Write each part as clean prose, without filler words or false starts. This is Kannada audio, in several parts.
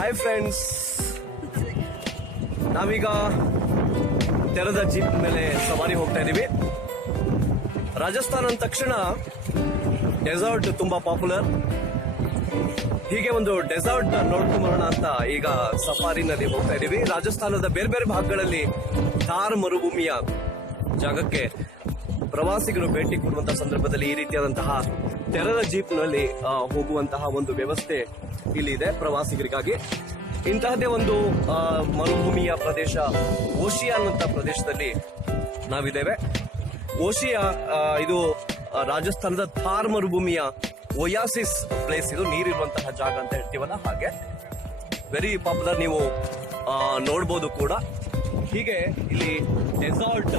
ಹಾಯ್ ಫ್ರೆಂಡ್ಸ್, ನಾವೀಗ ತೆರೆದ ಜೀಪ್ ಮೇಲೆ ಸವಾರಿ ಹೋಗ್ತಾ ಇದೀವಿ. ರಾಜಸ್ಥಾನ ಅಂದ ತಕ್ಷಣ ಡೆಸರ್ಟ್ ತುಂಬಾ ಪಾಪ್ಯುಲರ್. ಹೀಗೆ ಒಂದು ಡೆಸರ್ಟ್ ನೋಡ್ಕೊಂಡ್ ಬರೋಣ ಅಂತ ಈಗ ಸಫಾರಿನಲ್ಲಿ ಹೋಗ್ತಾ ಇದೀವಿ. ರಾಜಸ್ಥಾನದ ಬೇರೆ ಬೇರೆ ಭಾಗಗಳಲ್ಲಿ ಥಾರ್ ಮರುಭೂಮಿಯ ಜಾಗಕ್ಕೆ ಪ್ರವಾಸಿಗರು ಭೇಟಿ ಕೊಡುವಂತಹ ಸಂದರ್ಭದಲ್ಲಿ ಈ ರೀತಿಯಾದಂತಹ ತೆರೆದ ಜೀಪ್ ನಲ್ಲಿ ಹೋಗುವಂತಹ ಒಂದು ವ್ಯವಸ್ಥೆ ಇಲ್ಲಿ ಇದೆ ಪ್ರವಾಸಿಗರಿಗಾಗಿ. ಇಂತಹದೇ ಒಂದು ಮರುಭೂಮಿಯ ಪ್ರದೇಶ ಓಶಿಯಾ ಅನ್ನುವಂತಹ ಪ್ರದೇಶದಲ್ಲಿ ನಾವಿದ್ದೇವೆ. ಓಶಿಯಾ ಇದು ರಾಜಸ್ಥಾನದ ಥಾರ್ ಮರುಭೂಮಿಯ ಒಯಾಸಿಸ್ ಪ್ಲೇಸ್. ಇದು ನೀರಿರುವಂತಹ ಜಾಗ ಅಂತ ಹೇಳ್ತೀವಲ್ಲ, ಹಾಗೆ ವೆರಿ ಪಾಪ್ಯುಲರ್. ನೀವು ನೋಡ್ಬೋದು ಕೂಡ. ಹೀಗೆ ಇಲ್ಲಿ ಡೆಸಾರ್ಟ್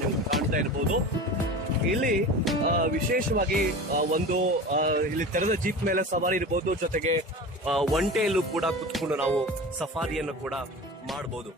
ನೀವು ಕಾಣ್ತಾ ಇರ್ಬೋದು. ಇಲ್ಲಿ ವಿಶೇಷವಾಗಿ ಒಂದು ಇಲ್ಲಿ ತೆರೆದ ಜೀಪ್ ಮೇಲೆ ಸವಾರಿ ಇರಬಹುದು, ಜೊತೆಗೆ ಒಂಟೆಯಲ್ಲೂ ಕೂಡ ಕುತ್ಕೊಂಡು ನಾವು ಸಫಾರಿಯನ್ನು ಕೂಡ ಮಾಡಬಹುದು.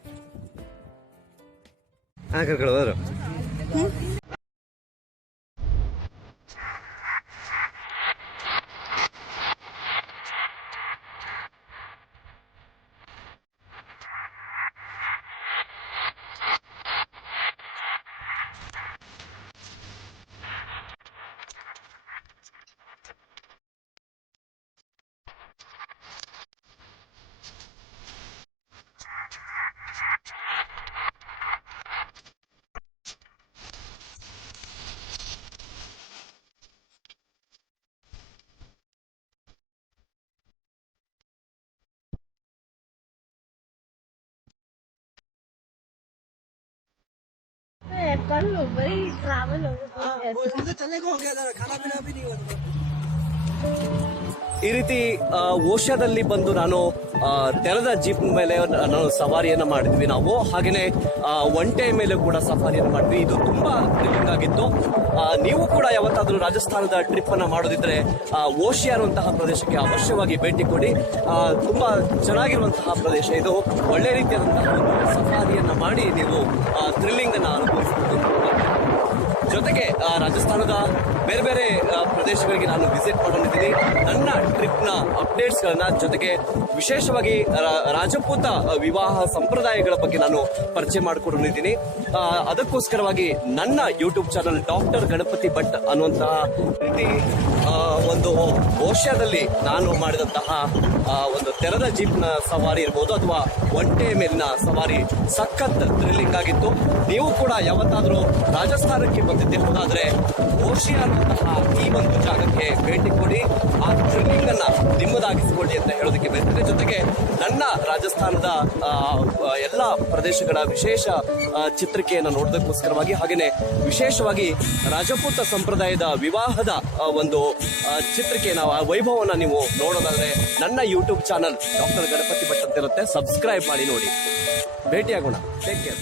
कल भाई ट्रैवल हो गया, चलने को हो गया था, खाना पीना भी नहीं हुआ. ಈ ರೀತಿ ಓಶಾದಲ್ಲಿ ಬಂದು ನಾನು ತೆರೆದ ಜೀಪ್ ಮೇಲೆ ನಾನು ಸವಾರಿಯನ್ನ ಮಾಡಿದ್ವಿ ನಾವು. ಹಾಗೇನೆ ಒಂಟೆ ಮೇಲೆ ಕೂಡ ಸಫಾರಿಯನ್ನು ಮಾಡಿದ್ವಿ. ಇದು ತುಂಬಾ ಥ್ರಿಲ್ಲಿಂಗ್ ಆಗಿತ್ತು. ನೀವು ಕೂಡ ಯಾವತ್ತಾದ್ರೂ ರಾಜಸ್ಥಾನದ ಟ್ರಿಪ್ ಅನ್ನ ಮಾಡೋದಿದ್ರೆ ಓಶಿಯಾ ಅನ್ನುವಂತಹ ಪ್ರದೇಶಕ್ಕೆ ಅವಶ್ಯವಾಗಿ ಭೇಟಿ ಕೊಡಿ. ತುಂಬಾ ಚೆನ್ನಾಗಿರುವಂತಹ ಪ್ರದೇಶ ಇದು. ಒಳ್ಳೆ ರೀತಿಯಾದಂತಹ ಸಫಾರಿಯನ್ನ ಮಾಡಿ ನೀವು ಥ್ರಿಲ್ಲಿಂಗ್ ಅನ್ನ ಅನುಭವಿಸಬಹುದು. ಜೊತೆಗೆ ರಾಜಸ್ಥಾನದ ಬೇರೆ ಬೇರೆ ಪ್ರದೇಶಗಳಿಗೆ ನಾನು ವಿಸಿಟ್ ಮಾಡೋದಿದ್ದೀನಿ. ನನ್ನ ಟ್ರಿಪ್ನ ಅಪ್ಡೇಟ್ಸ್ಗಳನ್ನ, ಜೊತೆಗೆ ವಿಶೇಷವಾಗಿ ರಾಜಪೂತ ವಿವಾಹ ಸಂಪ್ರದಾಯಗಳ ಬಗ್ಗೆ ನಾನು ಪರಿಚಯ ಮಾಡಿಕೊಂಡಿದ್ದೀನಿ. ಅದಕ್ಕೋಸ್ಕರವಾಗಿ ನನ್ನ YouTube channel doctor Ganapati Bhat ಅನ್ನುವಂತಹ ರೀತಿ ಒಂದು ಓಶಾದಲ್ಲಿ ನಾನು ಮಾಡಿದಂತಹ ಒಂದು ತೆರೆದ ಜೀಪ್ನ ಸವಾರಿ ಇರ್ಬೋದು ಅಥವಾ ಒಂಟೆ ಮೇಲಿನ ಸವಾರಿ ಸಖತ್ ಥ್ರಿಲ್ಲಿಂಗ್ ಆಗಿತ್ತು. ನೀವು ಕೂಡ ಯಾವತ್ತಾದ್ರೂ ರಾಜಸ್ಥಾನಕ್ಕೆ ಬಂದಿದ್ದೆ ಹೋದಾದ್ರೆ ಓಶಿಯಾ ಅನ್ನುವಂತಹ ಈ ಒಂದು ಜಾಗಕ್ಕೆ ಭೇಟಿ ಕೊಡಿ. ಆ ಥ್ರಿಲ್ಲಿಂಗ್ ಅನ್ನ ನಿಮ್ಮದಾಗಿಸಿಕೊಳ್ಳಿ ಅಂತ ಹೇಳೋದಕ್ಕೆ ಬಯಸ್ತೇನೆ. ಜೊತೆಗೆ ನನ್ನ ರಾಜಸ್ಥಾನದ ಎಲ್ಲ ಪ್ರದೇಶಗಳ ವಿಶೇಷ ಚಿತ್ರಿಕೆಯನ್ನು ನೋಡೋದಕ್ಕೋಸ್ಕರವಾಗಿ, ಹಾಗೇನೆ ವಿಶೇಷವಾಗಿ ರಾಜಪೂತ ಸಂಪ್ರದಾಯದ ವಿವಾಹದ ಒಂದು ಚಿತ್ರಿಕೆಯನ್ನು, ವೈಭವವನ್ನು ನೀವು ನೋಡೋದಾದ್ರೆ ನನ್ನ YouTube channel doctor Ganapati Bhat ಅಂತ ಇರುತ್ತೆ. ಸಬ್ಸ್ಕ್ರೈಬ್ ಮಾಡಿ ನೋಡಿ. ಭೇಟಿಯಾಗೋಣ. Take care.